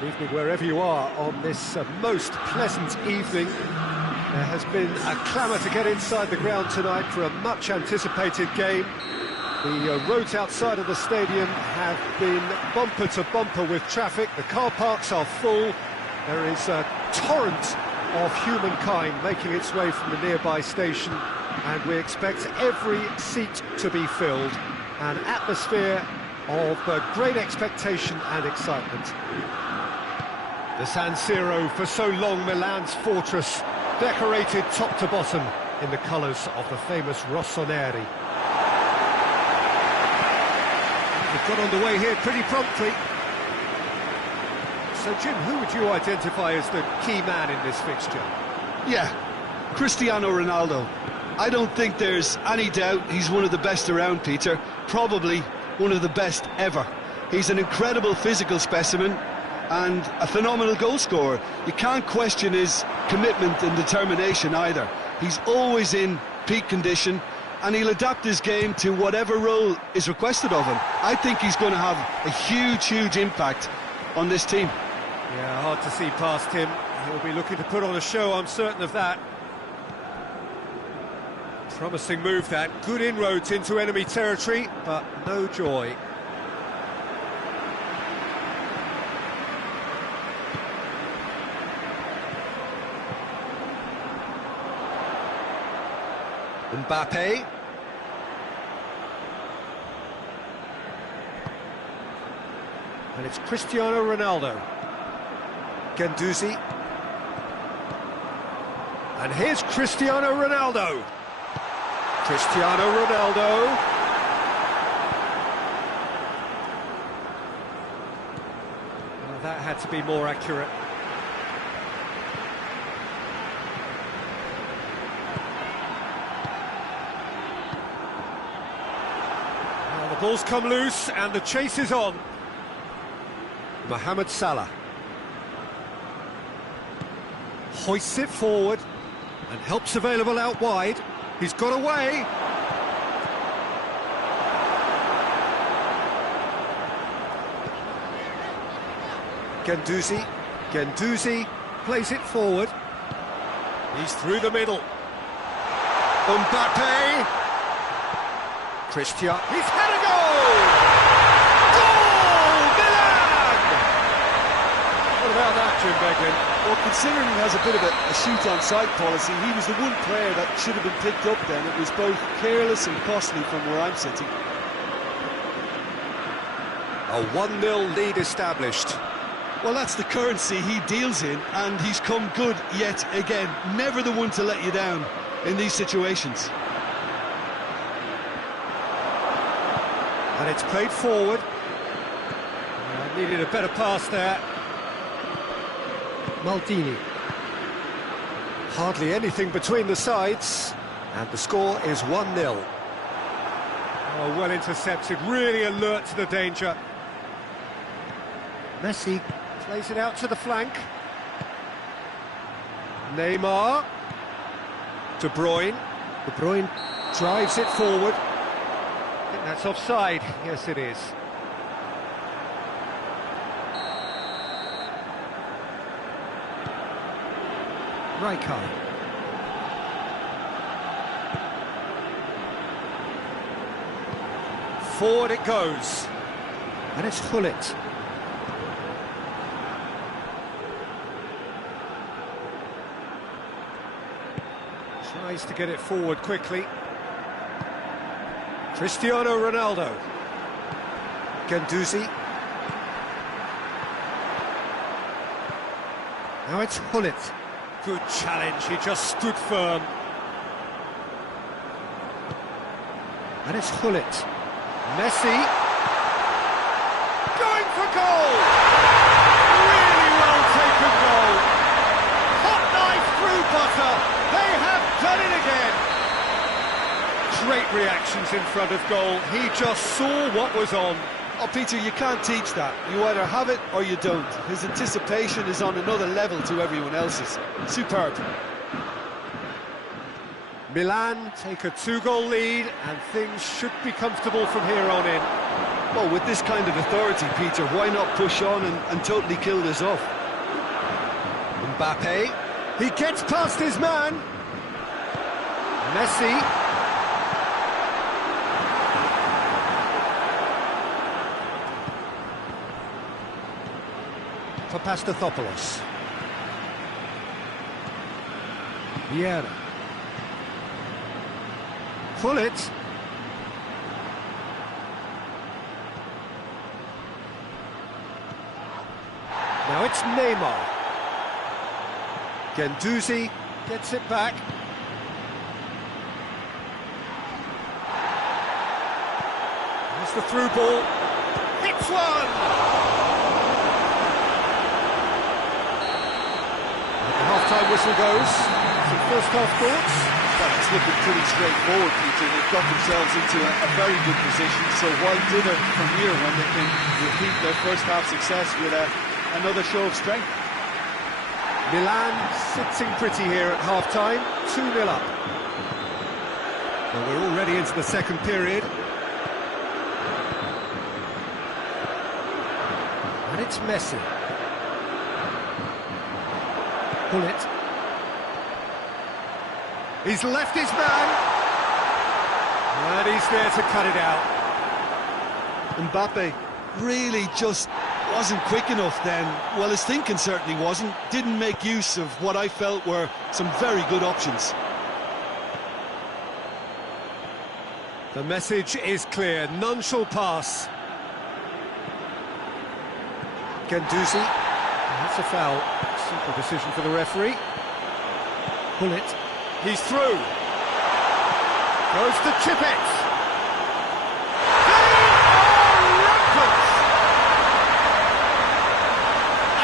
Good evening wherever you are on this most pleasant evening. There has been a clamour to get inside the ground tonight for a much anticipated game. The roads outside of the stadium have been bumper to bumper with traffic. The car parks are full. There is a torrent of humankind making its way from the nearby station, and we expect every seat to be filled. An atmosphere of great expectation and excitement. The San Siro, for so long Milan's fortress, decorated top to bottom in the colours of the famous rossoneri. They've got underway here pretty promptly. So Jim, who would you identify as the key man in this fixture? Yeah, Cristiano Ronaldo. I don't think there's any doubt he's one of the best around, Peter. Probably one of the best ever. He's an incredible physical specimen and a phenomenal goal scorer. You can't question his commitment and determination either. He's always in peak condition, and he'll adapt his game to whatever role is requested of him. I think he's going to have a huge impact on this team. Yeah, hard to see past him. He'll be looking to put on a show, I'm certain of that. Promising move that. Good inroads into enemy territory, but no joy. Mbappe. And it's Cristiano Ronaldo. Guendouzi. And here's Cristiano Ronaldo. Cristiano Ronaldo. Well, that had to be more accurate. Well, the ball's come loose and the chase is on. Mohamed Salah hoists it forward and helps available out wide. He's got away. Guendouzi plays it forward. He's through the middle. Mbappe. Cristiano. He's had a goal! Goal! Milan! What about that, Jim Beglin? Well, considering he has a bit of a shoot-on-sight policy, he was the one player that should have been picked up then. It was both careless and costly from where I'm sitting. A 1-0 lead established. Well, that's the currency he deals in, and he's come good yet again. Never the one to let you down in these situations. And it's played forward. Needed a better pass there. Maldini. Hardly anything between the sides, and the score is 1-0. Oh, well intercepted, really alert to the danger. Messi plays it out to the flank. Neymar. De Bruyne. De Bruyne drives it forward. I think that's offside. Yes, it is. Rijkaard. Forward it goes. And it's Gullit. Tries to get it forward quickly. Cristiano Ronaldo. Guendouzi. Now it's Gullit. Good challenge, he just stood firm. And it's Gullit. Messi. Going for goal! Really well taken goal. Hot knife through butter. They have done it again. Great reactions in front of goal. He just saw what was on. Oh, Peter, you can't teach that. You either have it or you don't. His anticipation is on another level to everyone else's. Superb. Milan take a 2-goal lead, and things should be comfortable from here on in. Well, with this kind of authority, Peter, why not push on and totally kill this off? Mbappe, he gets past his man. Messi. For Pastathopoulos. Vieira. Pull it. Now it's Neymar. Guendouzi gets it back. There's the through ball. Hits one! The half-time whistle goes. Some first-half thoughts? Well, it's looking pretty straightforward, Peter. They've got themselves into a very good position, so why dither from here when they can repeat their first-half success with another show of strength? Milan sitting pretty here at half-time, 2-0 up. Well, we're already into the second period. And it's Messi. Pull it. He's left his man. And he's there to cut it out. Mbappe really just wasn't quick enough then. Well, his thinking certainly wasn't. Didn't make use of what I felt were some very good options. The message is clear. None shall pass. Guendouzi. That's a foul. Simple decision for the referee. Pull it. He's through. Goes to chip it. They are rampant.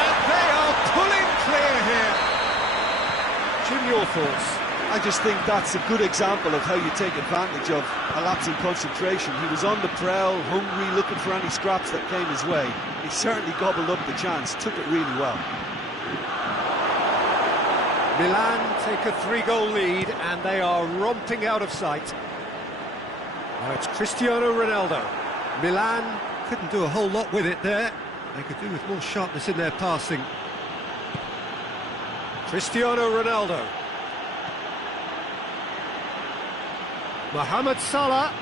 And they are pulling clear here. Jim, your thoughts? I just think that's a good example of how you take advantage of a lapse in concentration. He was on the prowl, hungry, looking for any scraps that came his way. He certainly gobbled up the chance, took it really well. Milan take a 3-goal lead and they are romping out of sight. Now it's Cristiano Ronaldo. Milan couldn't do a whole lot with it there. They could do with more sharpness in their passing. Cristiano Ronaldo. Mohamed Salah.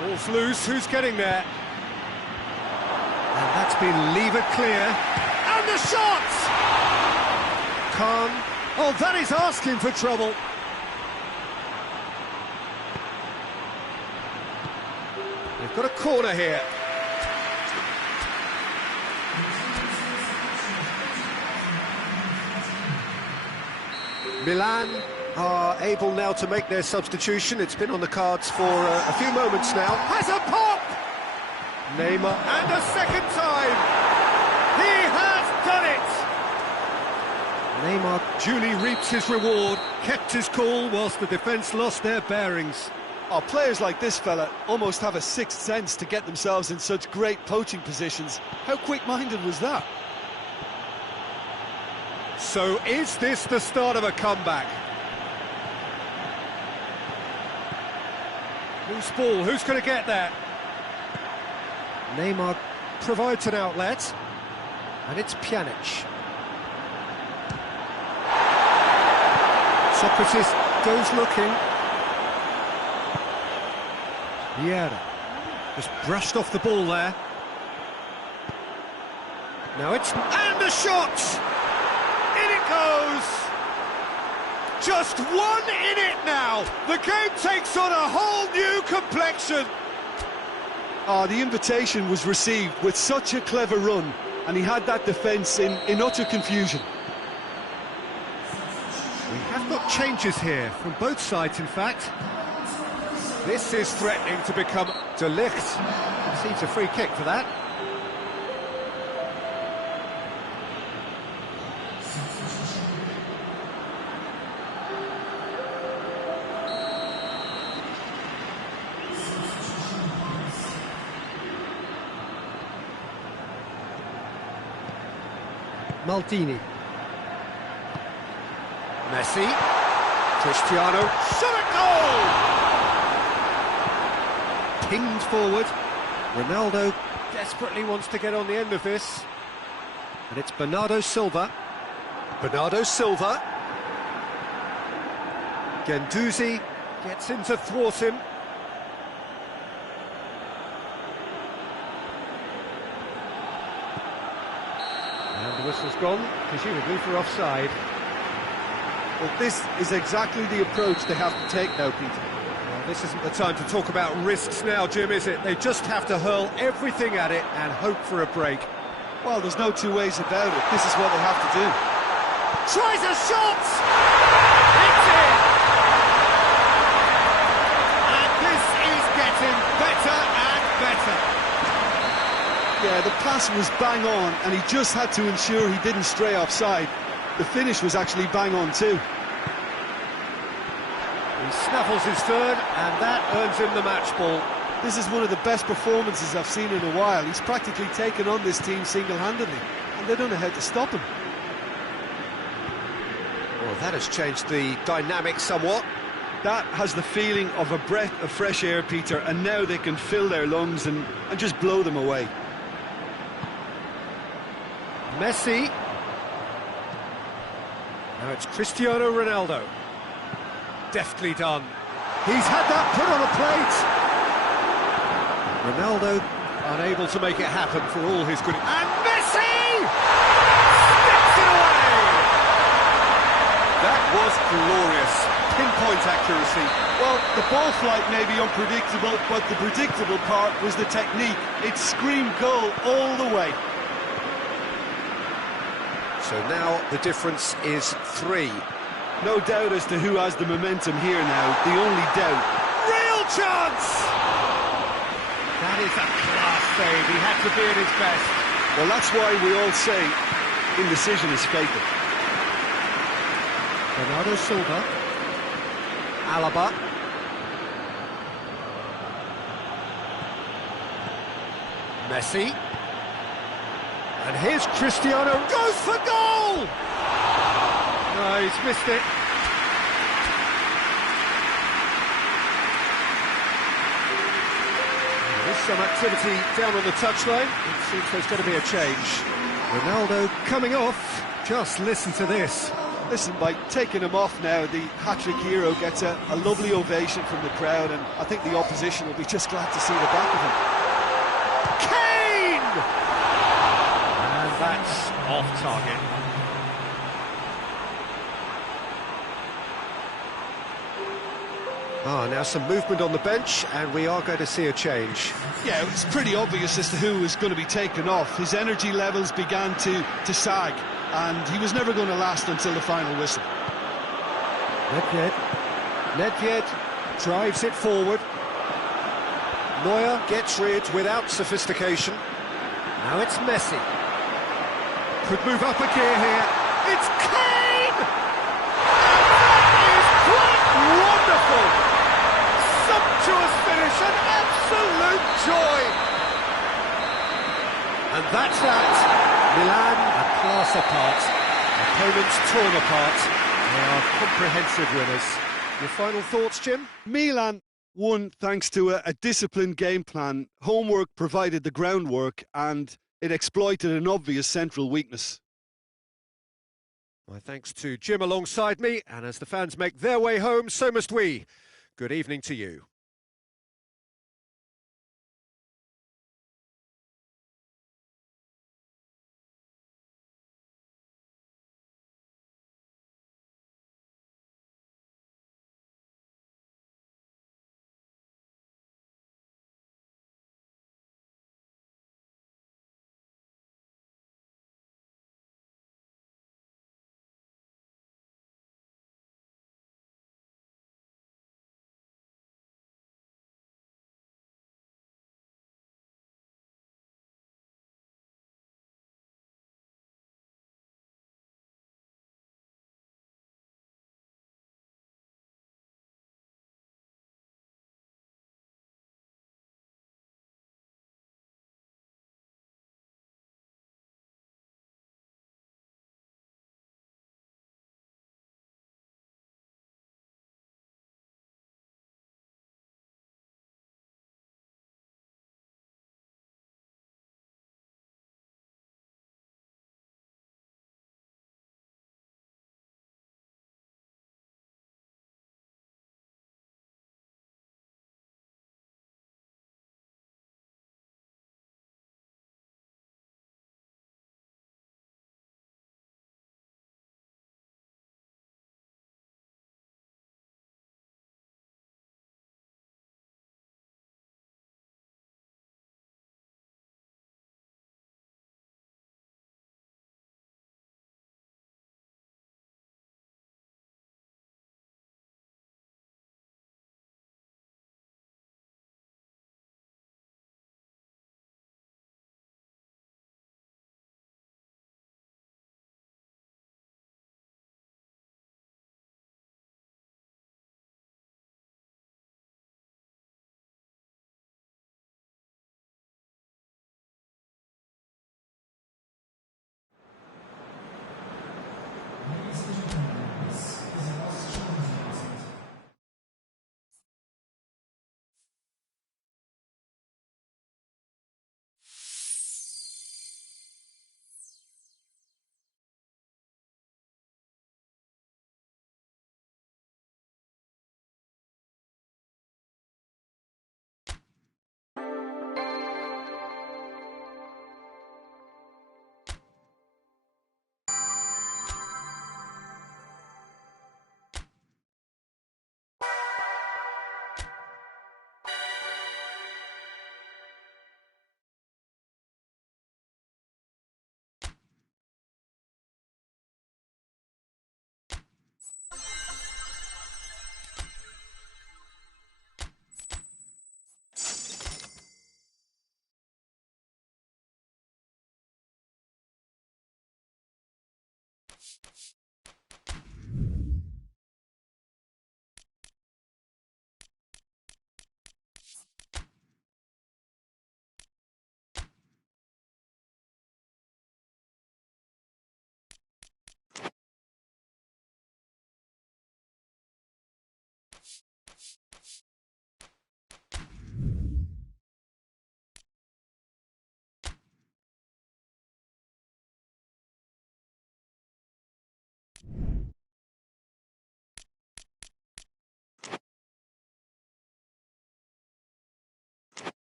Ball's loose, who's getting there? And that's been levered clear. And the shot! Khan. Oh, that is asking for trouble. They've got a corner here. Milan are able now to make their substitution. It's been on the cards for a few moments now. Has a pop! Neymar, and a second time! He has done it! Neymar duly reaps his reward, kept his cool whilst the defence lost their bearings. Oh, players like this fella almost have a sixth sense to get themselves in such great poaching positions. How quick-minded was that? So is this the start of a comeback? Loose ball, who's going to get that? Neymar provides an outlet, and it's Pjanic. Socrates goes looking. Vieira just brushed off the ball there. Now it's... and the shot! In it goes! Just one in it now! The game takes on a whole new complexion! Oh, the invitation was received with such a clever run, and he had that defence in utter confusion. We have got changes here, from both sides in fact. This is threatening to become De Ligt. Concedes a free kick for that. Maldini. Messi. Cristiano. Shot at goal! Pinged forward. Ronaldo desperately wants to get on the end of this. And it's Bernardo Silva. Bernardo Silva. Guendouzi gets in to thwart him. And the whistle's gone, presumably for offside. Well, this is exactly the approach they have to take now, Peter. Well, this isn't the time to talk about risks now, Jim, is it? They just have to hurl everything at it and hope for a break. Well, there's no two ways about it. This is what they have to do. Tries a shot! It's in! And this is getting better and better. Yeah, the pass was bang on, and he just had to ensure he didn't stray offside. The finish was actually bang on too. He snaffles his third, and that earns him the match ball. This is one of the best performances I've seen in a while. He's practically taken on this team single-handedly, and they don't know how to stop him. Well, that has changed the dynamic somewhat. That has the feeling of a breath of fresh air, Peter, and now they can fill their lungs and just blow them away. Messi. Now it's Cristiano Ronaldo. Deftly done. He's had that put on a plate. Ronaldo unable to make it happen for all his good... And Messi! Steps it away! That was glorious. Pinpoint accuracy. Well, the ball flight may be unpredictable, but the predictable part was the technique. It screamed goal all the way. So now the difference is 3. No doubt as to who has the momentum here now. The only doubt. Real chance! That is a class save. He had to be at his best. Well, that's why we all say indecision is fatal. Bernardo Silva. Alaba. Messi. And here's Cristiano. Goes for goal! No, he's missed it. There's some activity down on the touchline. It seems there's going to be a change. Ronaldo coming off. Just listen to this. Listen, by taking him off now, the hat-trick hero gets a lovely ovation from the crowd, and I think the opposition will be just glad to see the back of him. Kane! And that's off target. Now some movement on the bench, and we are going to see a change. Yeah, it was pretty obvious as to who was going to be taken off. His energy levels began to sag, and he was never going to last until the final whistle. Nedved drives it forward. Neuer gets rid without sophistication. Now it's Messi. Could move up a gear here. It's Kane! And that is quite wonderful! Sumptuous finish, an absolute joy! And that's that. Milan, a class apart. Opponents torn apart. They are comprehensive winners. Your final thoughts, Jim? Milan won thanks to a disciplined game plan. Homework provided the groundwork, and it exploited an obvious central weakness. My thanks to Jim alongside me, and as the fans make their way home, so must we. Good evening to you.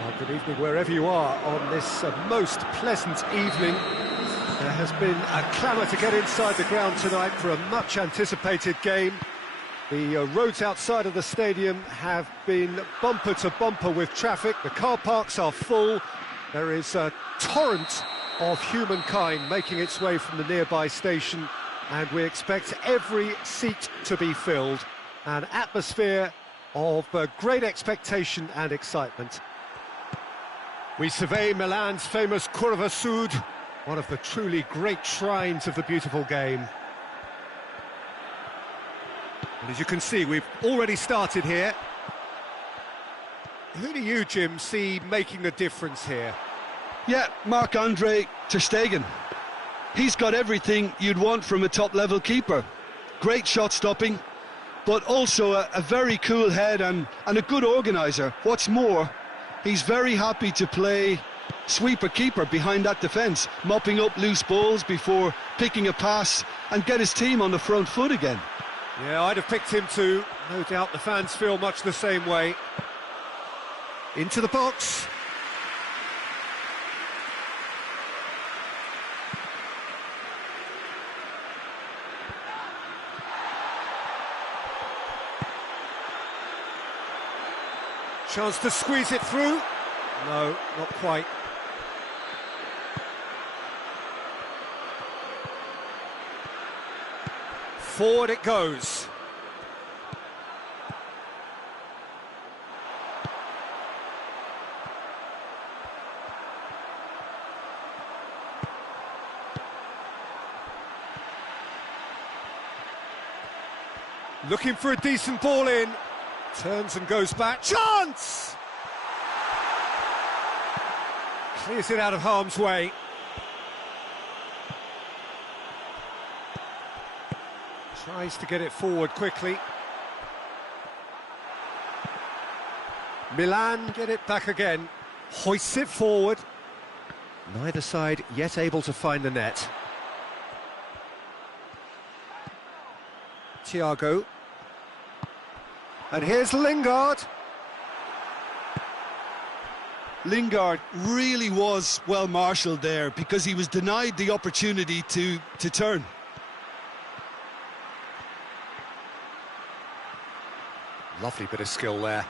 Well, good evening wherever you are on this most pleasant evening. There has been a clamour to get inside the ground tonight for a much anticipated game. The roads outside of the stadium have been bumper to bumper with traffic. The car parks are full. There is a torrent of humankind making its way from the nearby station, and we expect every seat to be filled. An atmosphere of great expectation and excitement. We survey Milan's famous Curva Sud, one of the truly great shrines of the beautiful game. And as you can see, we've already started here. Who do you, Jim, see making a difference here? Yeah, Marc-Andre ter Stegen. He's got everything you'd want from a top-level keeper. Great shot-stopping, but also a very cool head and a good organiser. What's more, he's very happy to play sweeper-keeper behind that defence, mopping up loose balls before picking a pass and get his team on the front foot again. Yeah, I'd have picked him too. No doubt the fans feel much the same way. Into the box. Chance to squeeze it through. No, not quite. Forward it goes. Looking for a decent ball in. Turns and goes back. Chance! Clears it out of harm's way. Tries to get it forward quickly. Milan get it back again. Hoists it forward. Neither side yet able to find the net. Thiago. And here's Lingard. Lingard really was well marshalled there because he was denied the opportunity to turn. Lovely bit of skill there.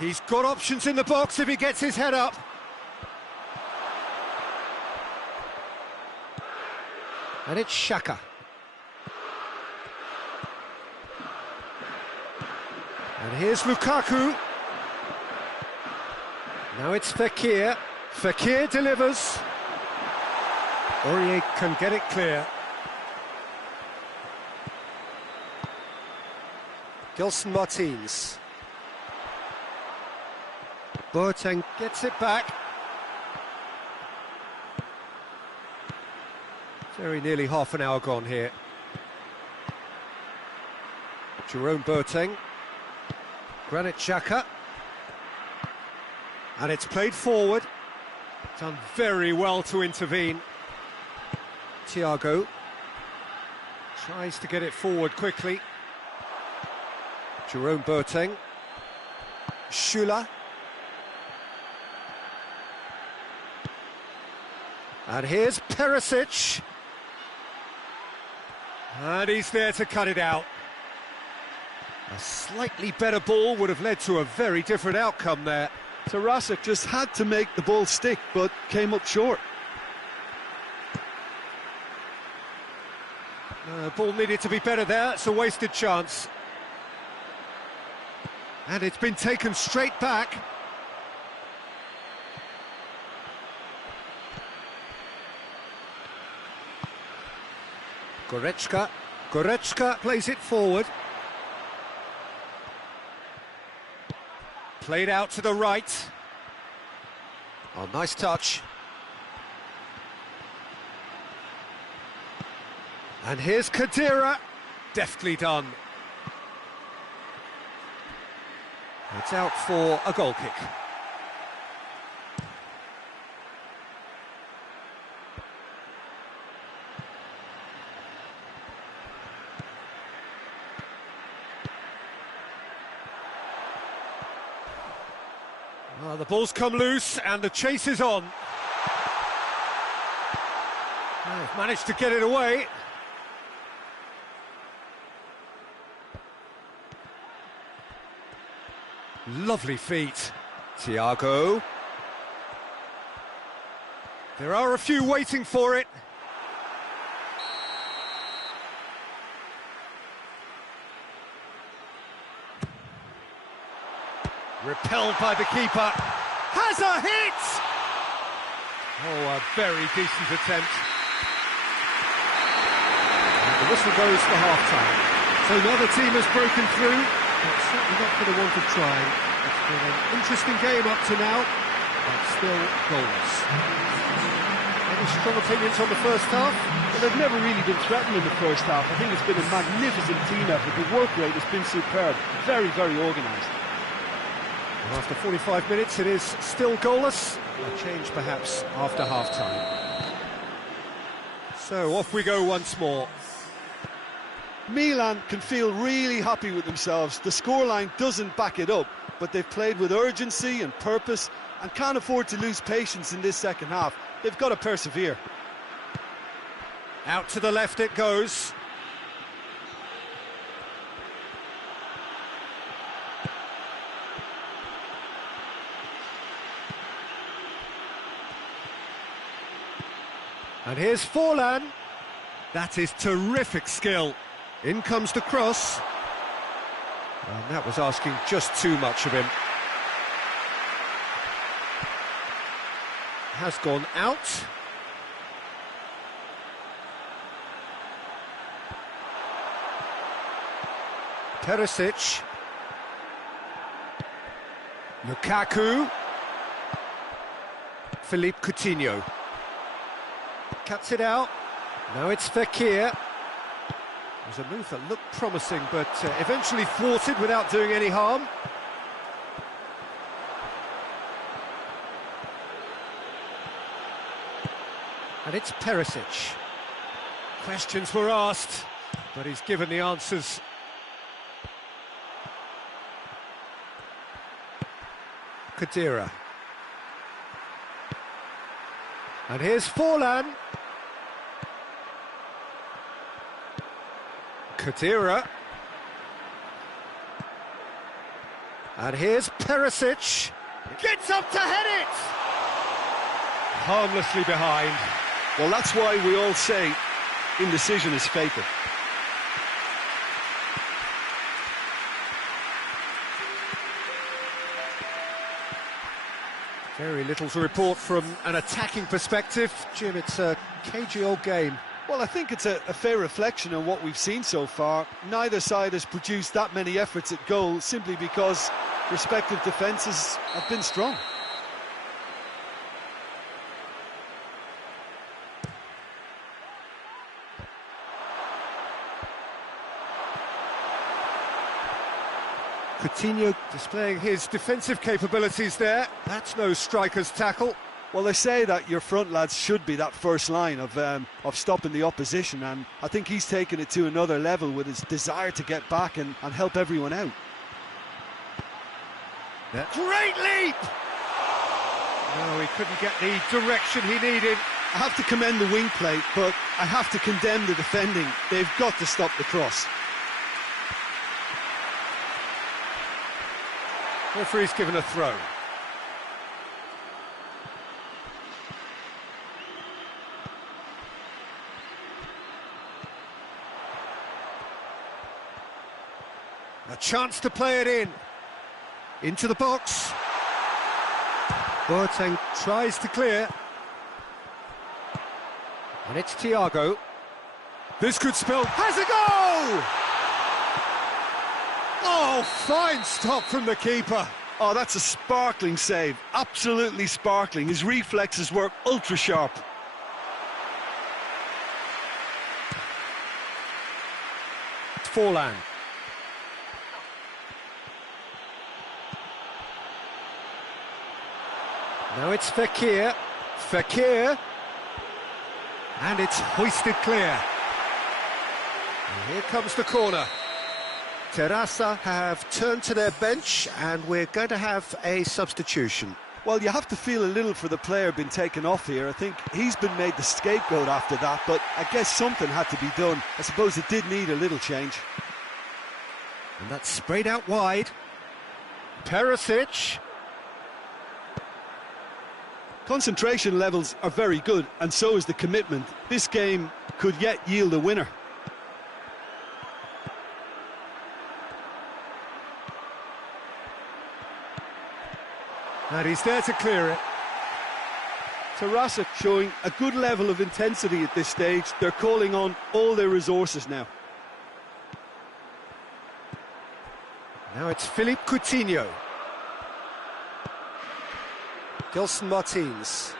He's got options in the box if he gets his head up. And it's Xhaka. And here's Lukaku. Now it's Fekir. Fekir delivers. Aurier can get it clear. Gelson Martins. Boateng gets it back. Very nearly half an hour gone here. Jerome Boateng. Granit Xhaka. And it's played forward. Done very well to intervene. Thiago. Tries to get it forward quickly. Jerome Boateng. Schüller. And here's Perisic. And he's there to cut it out. A slightly better ball would have led to a very different outcome there. Tarasic just had to make the ball stick, but came up short. Ball needed to be better there, it's a wasted chance. And it's been taken straight back. Goretzka plays it forward. Played out to the right. Oh, nice touch. And here's Khedira. Deftly done. It's out for a goal kick. Well, the ball's come loose and the chase is on. They've managed to get it away. Lovely feet. Thiago. There are a few waiting for it. Repelled by the keeper. Has a hit! Oh, a very decent attempt. And the whistle goes for half-time. So another team has broken through, but certainly not for the want of trying. It's been an interesting game up to now, but still goalless. Any strong opinions on the first half? Well, they've never really been threatened in the first half. I think it's been a magnificent team effort. The work rate has been superb. Very, very organised. After 45 minutes, it is still goalless. A change, perhaps, after half-time. So, off we go once more. Milan can feel really happy with themselves. The scoreline doesn't back it up, but they've played with urgency and purpose and can't afford to lose patience in this second half. They've got to persevere. Out to the left it goes. And here's Forlan. That is terrific skill. In comes the cross. And that was asking just too much of him. Has gone out. Perisic. Lukaku. Philippe Coutinho. Cuts it out. Now it's Fekir. It was a move that looked promising, but eventually thwarted without doing any harm. And it's Perisic. Questions were asked, but he's given the answers. Khedira. And here's Forlan. Khedira. And here's Perisic. Gets up to head it! Harmlessly behind. Well, that's why we all say indecision is fatal. Very little to report from an attacking perspective. Jim, it's a cagey old game. Well, I think it's a fair reflection on what we've seen so far. Neither side has produced that many efforts at goal simply because respective defences have been strong. Coutinho displaying his defensive capabilities there. That's no striker's tackle. Well, they say that your front lads should be that first line of stopping the opposition, and I think he's taken it to another level with his desire to get back and help everyone out. Great leap! No, he couldn't get the direction he needed. I have to commend the wing play, but I have to condemn the defending. They've got to stop the cross. Referee's given a throw. A chance to play it in. Into the box. Boateng tries to clear. And it's Thiago. This could spell... Has a goal! Oh, fine stop from the keeper. Oh, that's a sparkling save. Absolutely sparkling. His reflexes work ultra sharp. Forlan. Now it's Fekir. Fekir. And it's hoisted clear. And here comes the corner. Terrassa have turned to their bench, and we're going to have a substitution. Well, you have to feel a little for the player being taken off here. I think he's been made the scapegoat after that, but I guess something had to be done. I suppose it did need a little change. And that's sprayed out wide. Perisic. Concentration levels are very good, and so is the commitment. This game could yet yield a winner. And he's there to clear it. Terrassa showing a good level of intensity at this stage. They're calling on all their resources now. Now it's Philippe Coutinho. Gelson Martins.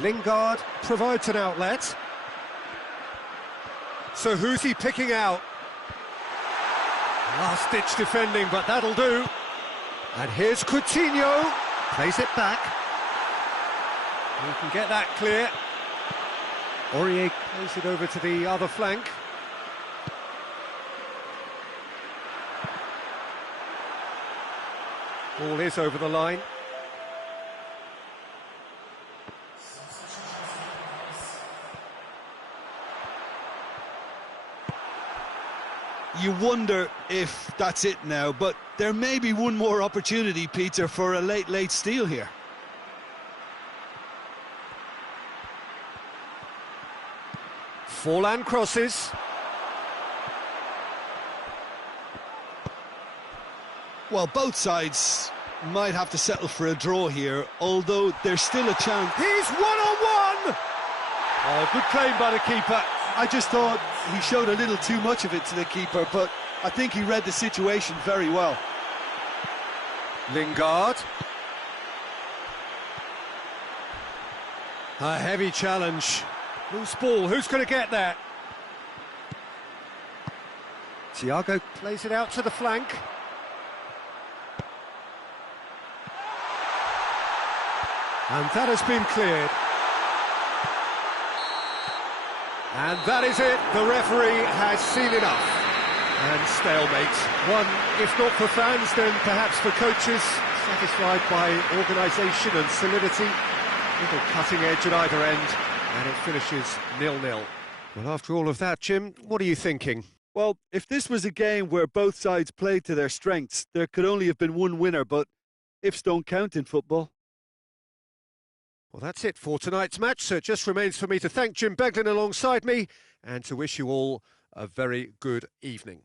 Lingard provides an outlet. So who's he picking out? Last-ditch defending, but that'll do. And here's Coutinho. Plays it back. He can get that clear. Aurier plays it over to the other flank. Ball is over the line. You wonder if that's it now, but there may be one more opportunity, Peter, for a late steal here. Forlan crosses. Well, both sides might have to settle for a draw here, although there's still a chance. He's one-on-one! Oh, good claim by the keeper. I just thought he showed a little too much of it to the keeper, but I think he read the situation very well. Lingard. A heavy challenge. Loose ball, who's going to get that? Thiago plays it out to the flank. And that has been cleared. And that is it. The referee has seen enough. And stalemate. One, if not for fans, then perhaps for coaches, satisfied by organisation and solidity. Little cutting edge at either end, and it finishes 0-0. Well, after all of that, Jim, what are you thinking? Well, if this was a game where both sides played to their strengths, there could only have been one winner, but ifs don't count in football. Well, that's it for tonight's match, so it just remains for me to thank Jim Beglin alongside me and to wish you all a very good evening.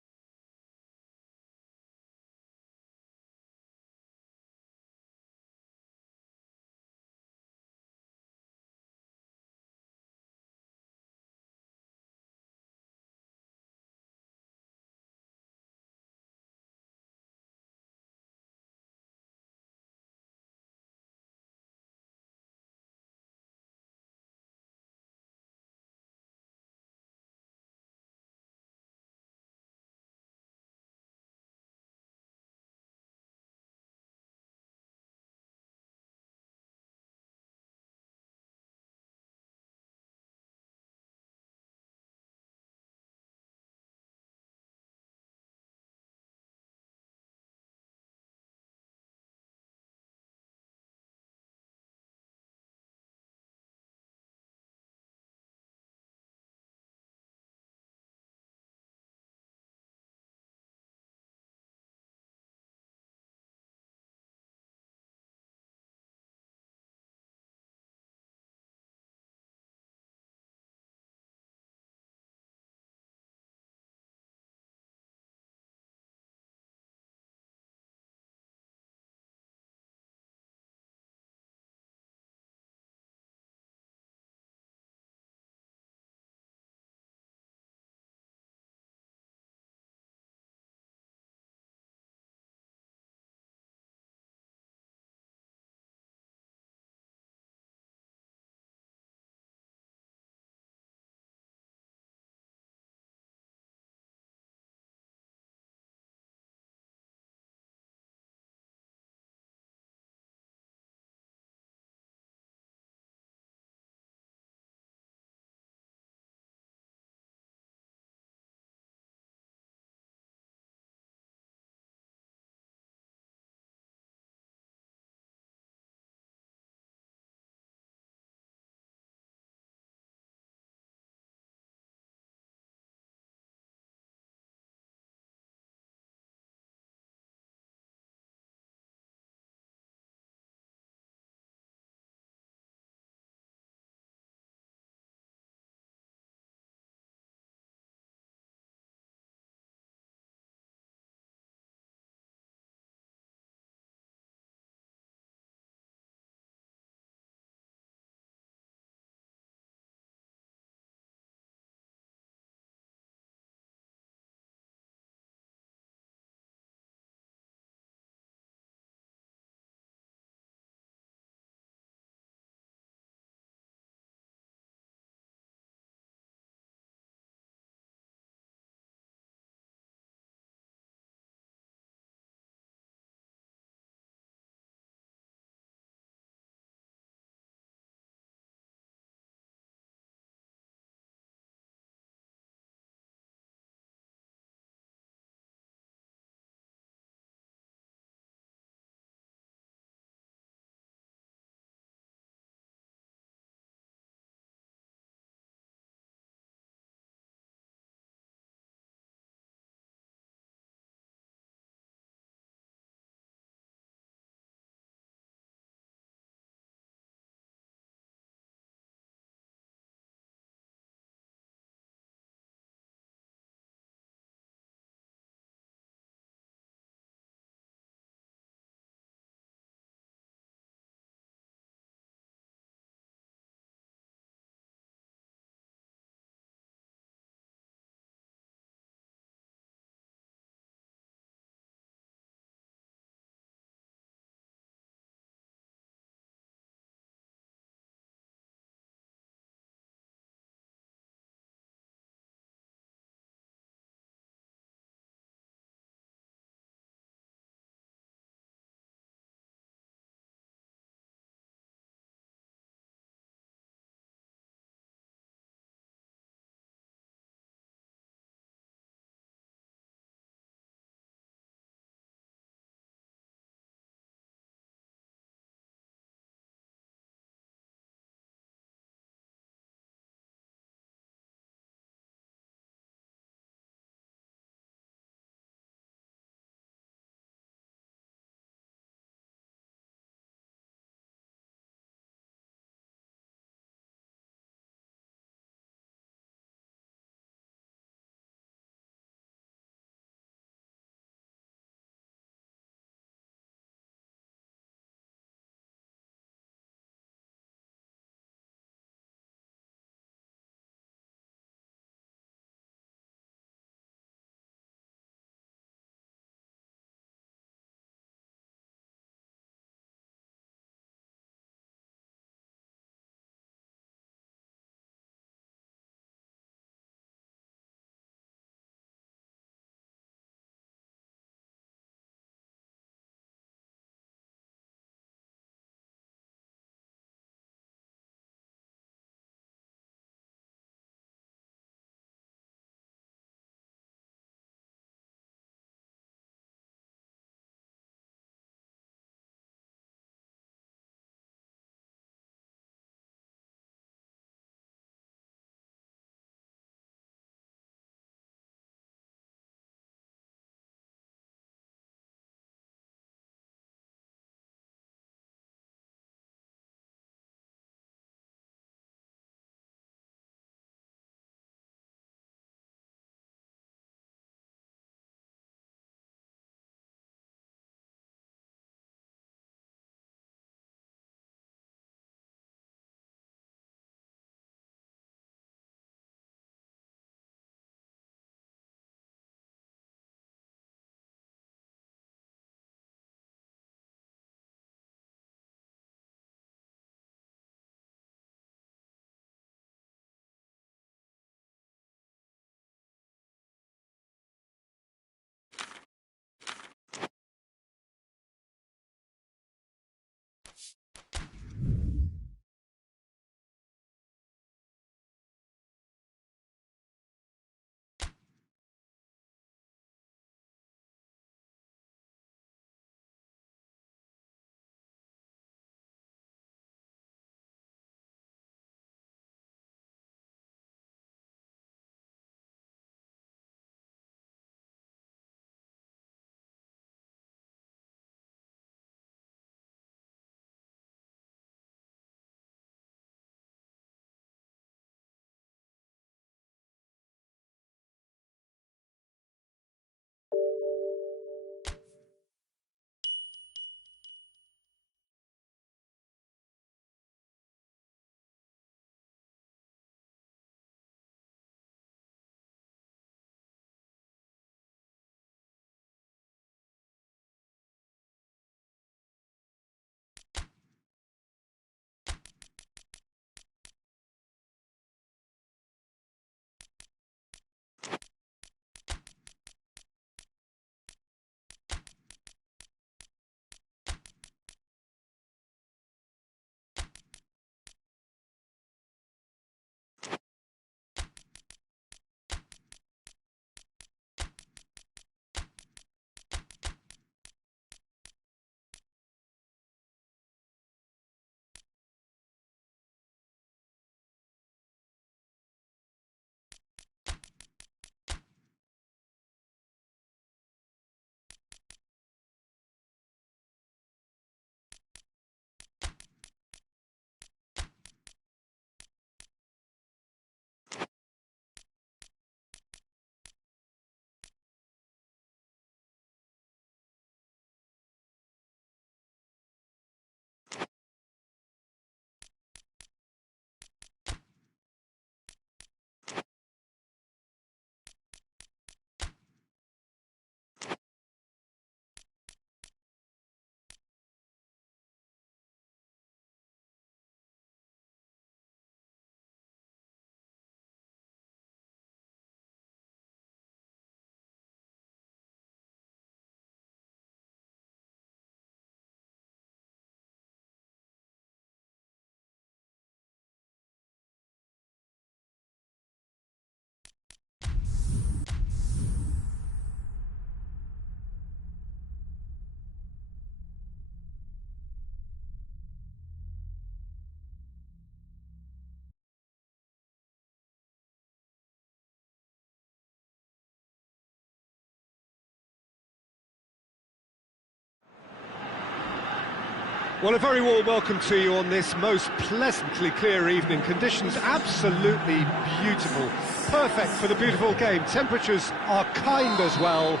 Well, a very warm welcome to you on this most pleasantly clear evening. Conditions absolutely beautiful. Perfect for the beautiful game. Temperatures are kind as well.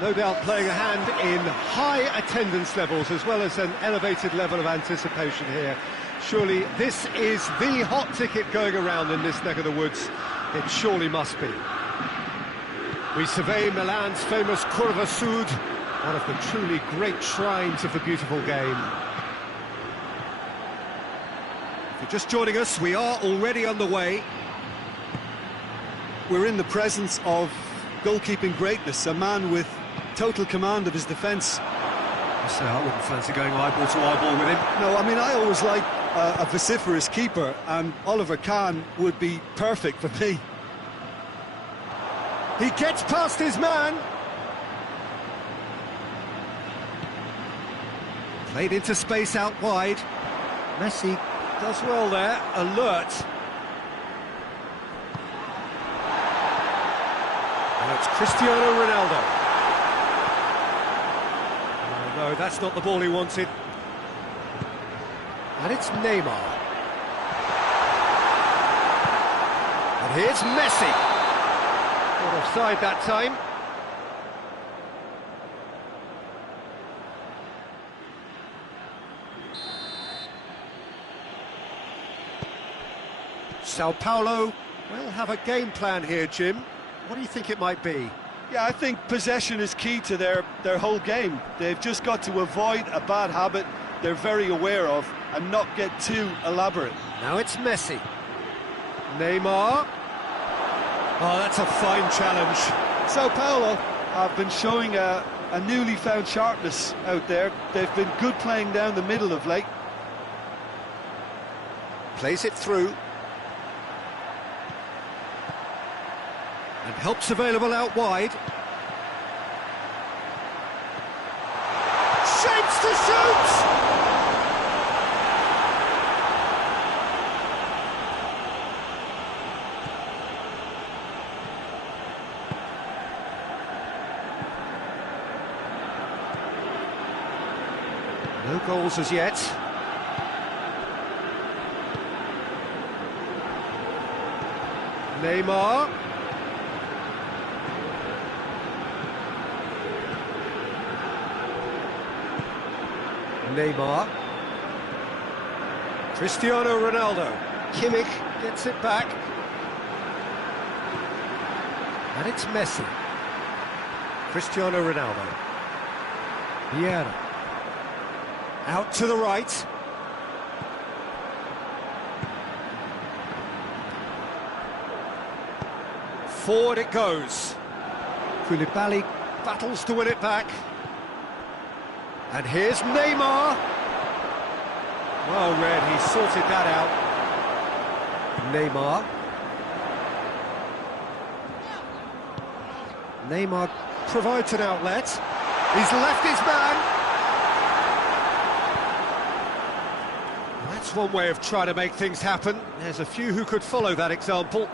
No doubt playing a hand in high attendance levels as well as an elevated level of anticipation here. Surely this is the hot ticket going around in this neck of the woods. It surely must be. We survey Milan's famous Curva Sud, one of the truly great shrines of the beautiful game. If you're just joining us, we are already underway. We're in the presence of goalkeeping greatness, a man with total command of his defence. I say I wouldn't fancy going eyeball to eyeball with him. No, I mean, I always like a vociferous keeper, and Oliver Kahn would be perfect for me. He gets past his man. Played into space out wide. Messi does well there, alert. And it's Cristiano Ronaldo. Oh, no, that's not the ball he wanted. And it's Neymar. And here's Messi. Not offside that time. Sao Paulo will have a game plan here, Jim. What do you think it might be? Yeah, I think possession is key to their whole game. They've just got to avoid a bad habit they're very aware of and not get too elaborate. Now it's Messi. Neymar. Oh, that's a fine challenge. Sao Paulo have been showing a newly found sharpness out there. They've been good playing down the middle of late. Plays it through. And help's available out wide. Shapes to shoot! No goals as yet. Neymar. Neymar. Cristiano Ronaldo. Kimmich gets it back. And it's Messi. Cristiano Ronaldo. Vieira. Out to the right. Forward it goes. Koulibaly battles to win it back. And here's Neymar. Well read, he sorted that out. Neymar. Neymar provides an outlet. He's left his man. That's one way of trying to make things happen. There's a few who could follow that example.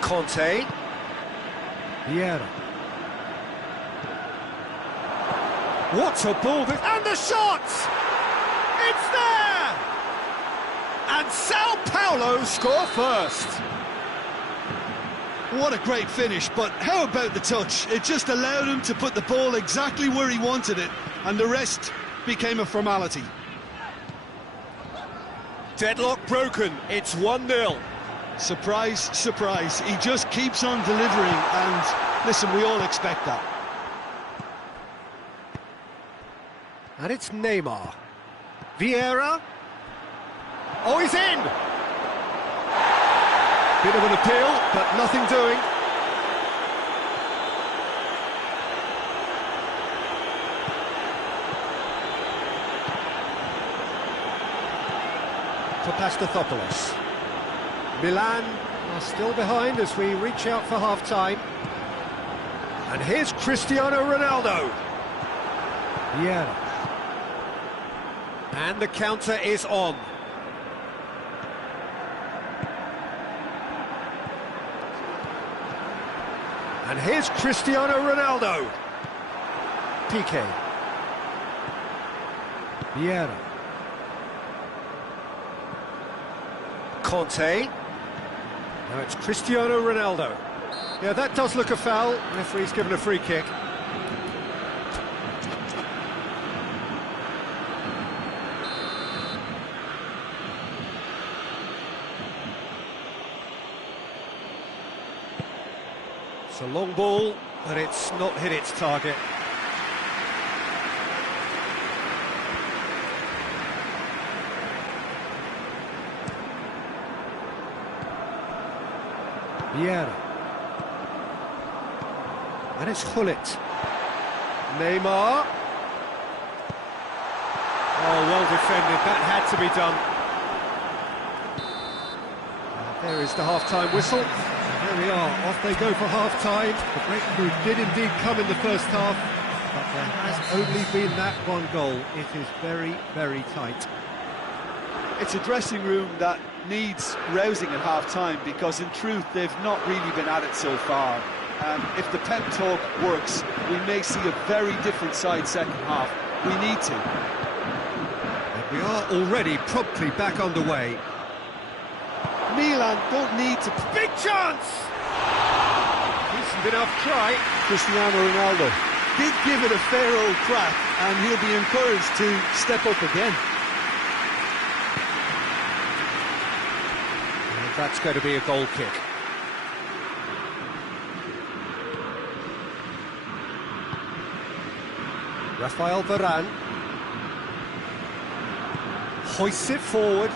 Conte. Vieira. What a ball! And the shot! It's there! And Sao Paulo score first. What a great finish, but how about the touch? It just allowed him to put the ball exactly where he wanted it, and the rest became a formality. Deadlock broken, it's 1-0. Surprise, surprise, he just keeps on delivering, and listen, we all expect that. And it's Neymar. Vieira. Oh, he's in! Bit of an appeal, but nothing doing. Papastathopoulos. Milan are still behind as we reach out for half-time. And here's Cristiano Ronaldo. Vieira. And the counter is on. And here's Cristiano Ronaldo. Piqué. Vieira. Conte. Now it's Cristiano Ronaldo. Yeah, that does look a foul. Referee's given a free kick. It's a long ball, but it's not hit its target. Vieira. And it's Hullet. Neymar. Oh, well defended. That had to be done. There is the half-time whistle. There we are. Off they go for half-time. The breakthrough did indeed come in the first half, but there has only been that one goal. It is very, very tight. It's a dressing room that needs rousing at half-time, because in truth they've not really been at it so far. If the pep talk works, we may see a very different side second half. We need to. And we are already promptly back underway. Milan don't need to... Big chance! Decent enough try. Cristiano Ronaldo did give it a fair old crack, and he'll be encouraged to step up again. And that's going to be a goal kick. Rafael Varane hoists it forward.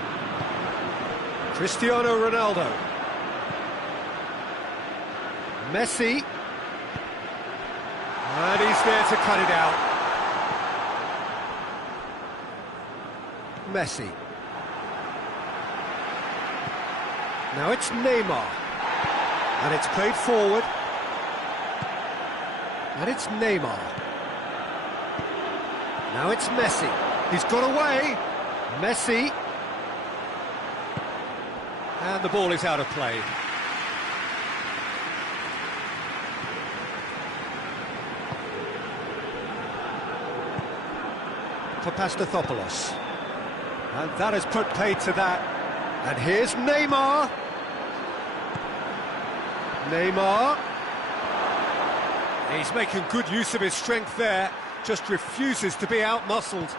Cristiano Ronaldo. Messi. And he's there to cut it out. Messi. Now it's Neymar. And it's played forward. And it's Neymar. Now it's Messi. He's got away. Messi. And the ball is out of play. Papastathopoulos. And that has put paid to that. And here's Neymar. Neymar. He's making good use of his strength there. Just refuses to be out-muscled.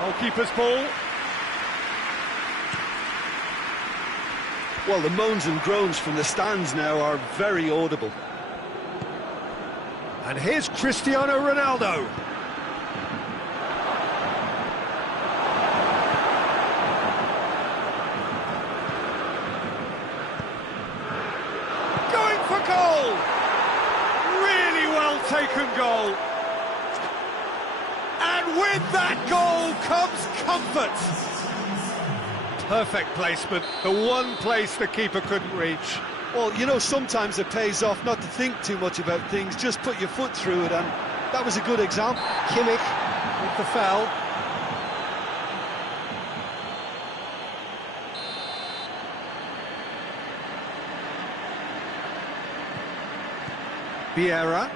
Goalkeeper's ball. Well, the moans and groans from the stands now are very audible. And here's Cristiano Ronaldo. Going for goal! Really well taken goal. And with that goal comes comfort. Perfect placement, the one place the keeper couldn't reach. Well, you know, sometimes it pays off not to think too much about things, just put your foot through it, and that was a good example. Kimmich with the foul. Vieira.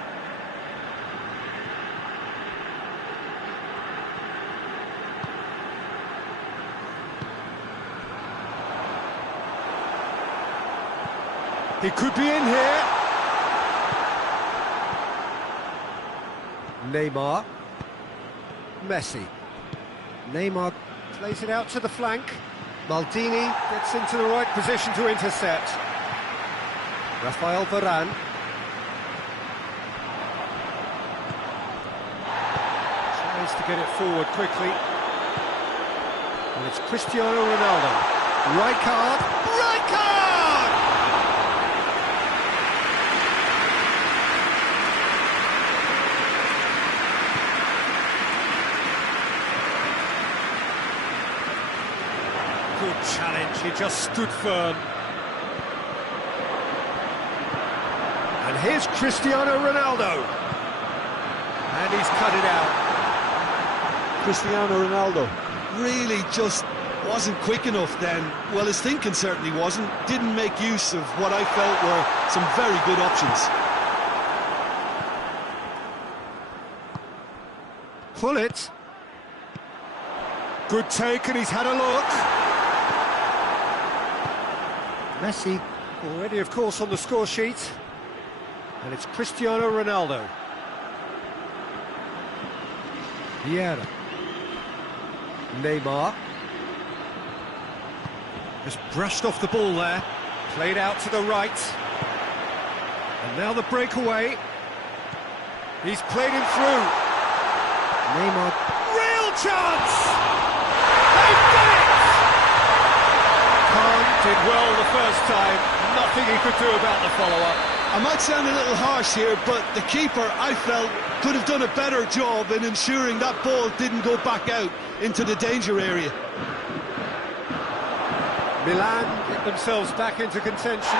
He could be in here. Neymar. Messi. Neymar plays it out to the flank. Maldini gets into the right position to intercept. Rafael Varane. Tries to get it forward quickly. And it's Cristiano Ronaldo. Rijkaard. Rijkaard! Good challenge, he just stood firm. And here's Cristiano Ronaldo. And he's cut it out. Cristiano Ronaldo really just wasn't quick enough then. Well, his thinking certainly wasn't. Didn't make use of what I felt were some very good options. Pull it. Good take, and he's had a look. Messi already, of course, on the score sheet. And it's Cristiano Ronaldo. Vieira. Neymar. Just brushed off the ball there. Played out to the right. And now the breakaway. He's played him through. Neymar. Real chance! They've done it! Khan did well the first time. Nothing he could do about the follow-up. I might sound a little harsh here, but the keeper, I felt, could have done a better job in ensuring that ball didn't go back out into the danger area. Milan get themselves back into contention.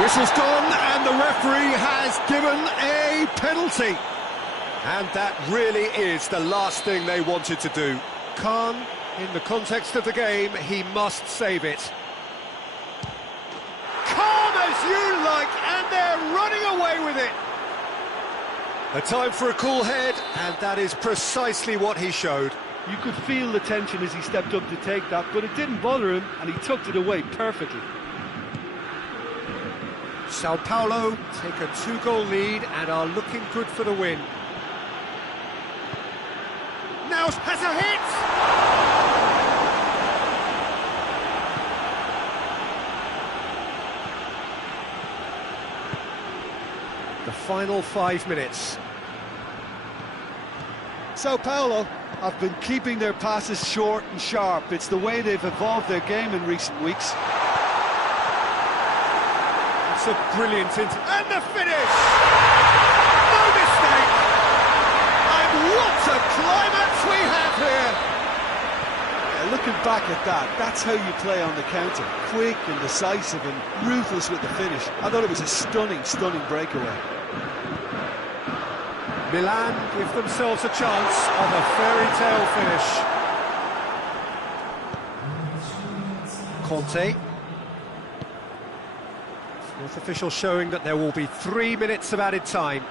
Whistle's gone, and the referee has given a penalty. And that really is the last thing they wanted to do. Khan, in the context of the game, he must save it. Calm as you like, and they're running away with it. A time for a cool head, and that is precisely what he showed. You could feel the tension as he stepped up to take that, but it didn't bother him, and he tucked it away perfectly. Sao Paulo take a 2-goal lead and are looking good for the win. Now has a hit! The final 5 minutes. Sao Paulo have been keeping their passes short and sharp. It's the way they've evolved their game in recent weeks. It's a brilliant and the finish! No mistake! And what a climax we have here! Yeah, looking back at that, that's how you play on the counter. Quick and decisive and ruthless with the finish. I thought it was a stunning, stunning breakaway. Milan give themselves a chance of a fairy tale finish. Conte. Fourth official showing that there will be 3 minutes of added time.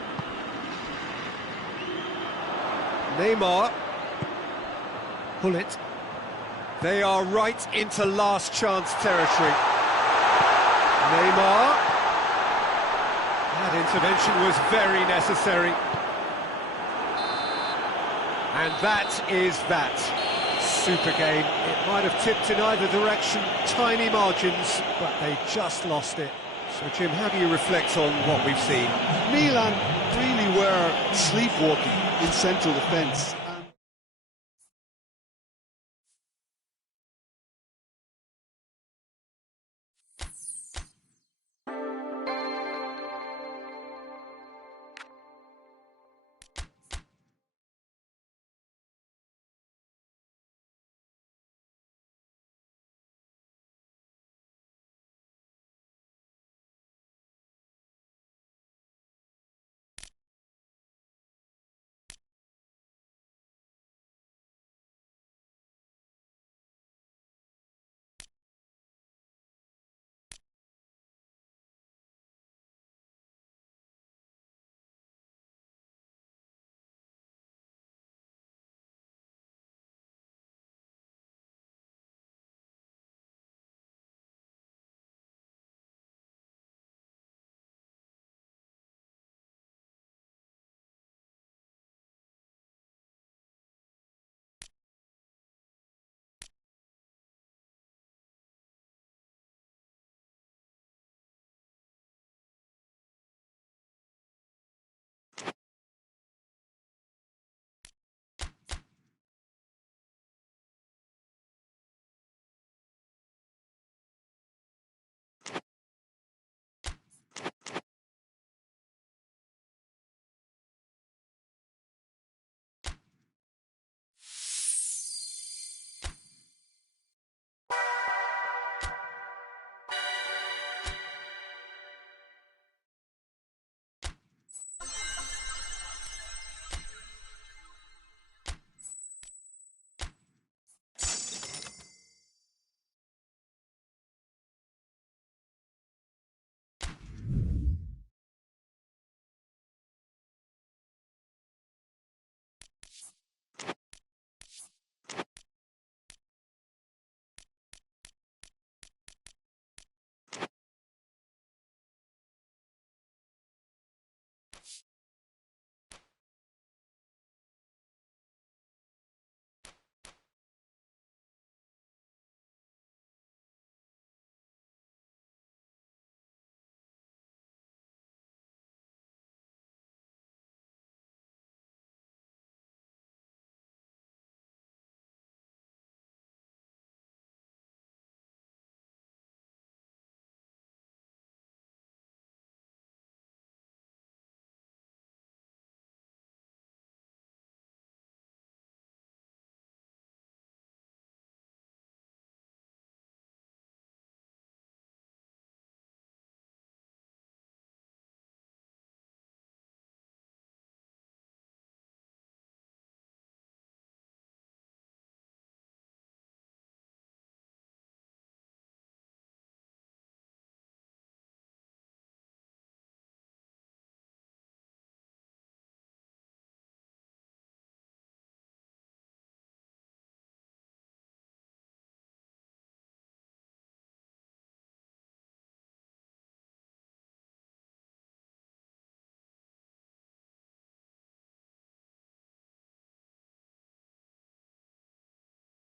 Neymar. Pull it. They are right into last chance territory. Neymar. That intervention was very necessary. And that is that. Super game. It might have tipped in either direction, tiny margins, but they just lost it. So, Jim, how do you reflect on what we've seen? Milan really were sleepwalking in central defence.